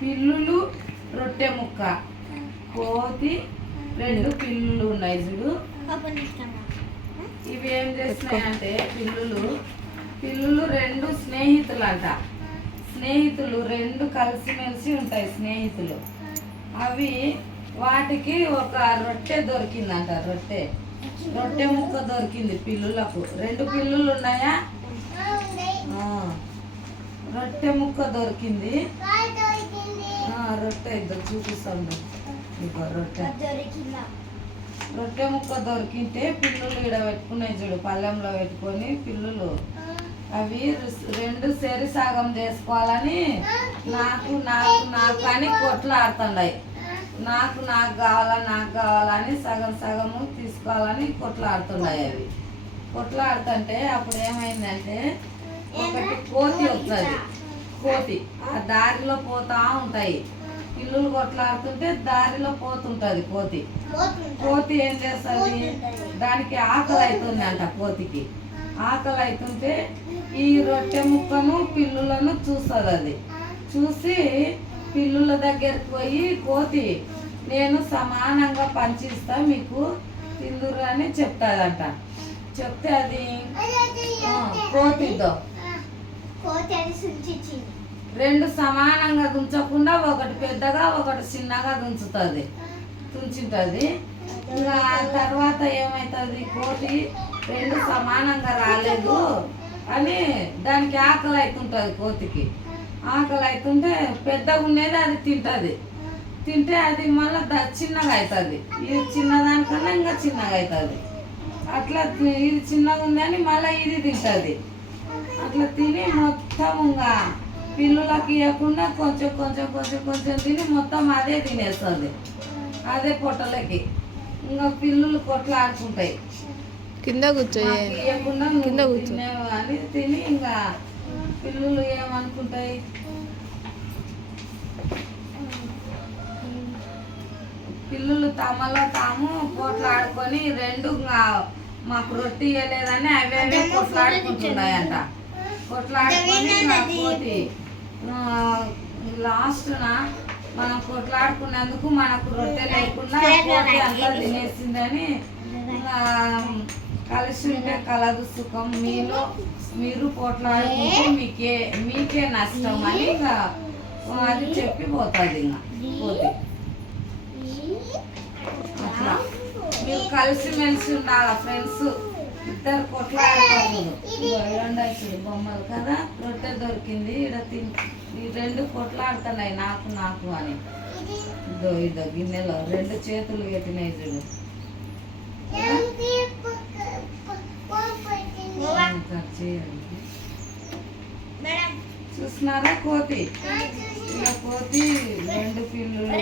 పిల్లులు రొట్టె ముక్క, కోతి, 2 పిల్లులు ఉన్నాయి చూడు. ఇవి ఏం చేస్తున్నాయంటే పిల్లులు 2 స్నేహితులు అంట. స్నేహితులు 2 కలిసిమెలిసి ఉంటాయి స్నేహితులు. అవి వాటికి ఒక రొట్టె దొరికిందంట. రొట్టె ముక్క దొరికింది పిల్లులకు. 2 పిల్లులు ఉన్నాయా? రొట్టె ముక్క దొరికింది. రొట్టె ఇద్దరు చూపిస్తాను. ఇక రొట్టె ముక్క దొరికింటే పిల్లులు ఇక్కడ పెట్టుకున్నాయి చూడు, పళ్ళెంలో పెట్టుకొని పిల్లులు అవి 2 సెరి సాగం చేసుకోవాలని నాకు అని కొట్లాడుతున్నాయి. నాకు కావాలని సగము తీసుకోవాలని కొట్లాడుతున్నాయి. అవి కొట్లాడుతుంటే అప్పుడు ఏమైందంటే ఒకటి కోతి వస్తుంది. కోతి ఆ దారిలో పోతా ఉంటాయి. పిల్లులు కొట్లాడుతుంటే దారిలో పోతుంటది కోతి ఏం చేస్తుంది, దానికి ఆకలి అవుతుంది అంట. కోతికి ఆకలి అవుతుంటే ఈ రొట్టె ముక్కను పిల్లులను చూస్తుంది. అది చూసి పిల్లుల దగ్గరికి పోయి, కోతి నేను సమానంగా పంచిస్తా మీకు తిందురు అని చెప్తాదంట. చెప్తే అది కోతితో 2 సమానంగా దుంచకుండా ఒకటి పెద్దగా ఒకటి చిన్నగా తుంచుతుంది. ఇంకా తర్వాత ఏమవుతుంది, కోతి 2 సమానంగా రాలేదు అని దానికి ఆకలి అవుతుంటుంది. కోతికి ఆకలి అవుతుంటే పెద్దగా ఉండేది అది తింటే అది మళ్ళీ చిన్నగా అవుతుంది. ఇది చిన్నదానికన్నా ఇంకా చిన్నగా అవుతుంది. అట్లా ఇది చిన్నగా ఉందని మళ్ళీ ఇది తింటుంది. అట్లా తిని మొత్తం ఇంకా పిల్లులకి ఇవ్వకుండా కొంచెం తిని మొత్తం అదే తినేస్తుంది. అదే పొట్టలకి ఇంకా పిల్లులు కొట్లాడుకుంటాయి. కింద ఇవ్వకుండా అని తిని ఇంకా పిల్లులు ఏమనుకుంటాయి, పిల్లులు తమలో తాము కొట్లాడుకొని 2 మాకు రొట్టి ఇవ్వలేదని అవే కొట్లాడుకుంటున్నాయంట. కొట్లాడుకొని కోతి లాస్ట్న మనం కొట్లాడుకున్నందుకు మనకు రొట్టె లేకుండా కోతి అంతా తినేసిందని కలిసి ఉంటే కలదు సుఖం, మీరు పోట్లాడుకుంటే మీకే నష్టం అని ఇంకా అది చెప్పి పోతుంది. ఇంకా పోతే అట్లా మీరు కలిసిమెలిసి ఉండాలి ఫ్రెండ్స్. ఇద్దరు కొట్లాడుకోవాలి. చూడు బొమ్మలు కదా, రొట్టె దొరికింది ఈ 2 కొట్లాడుతున్నాయి నాకు అని. ఇదో గిన్నెలో 2 చేతులు పెట్టినాయి చూడు. చూస్తున్నారా కోతి? 2 పిల్లులు.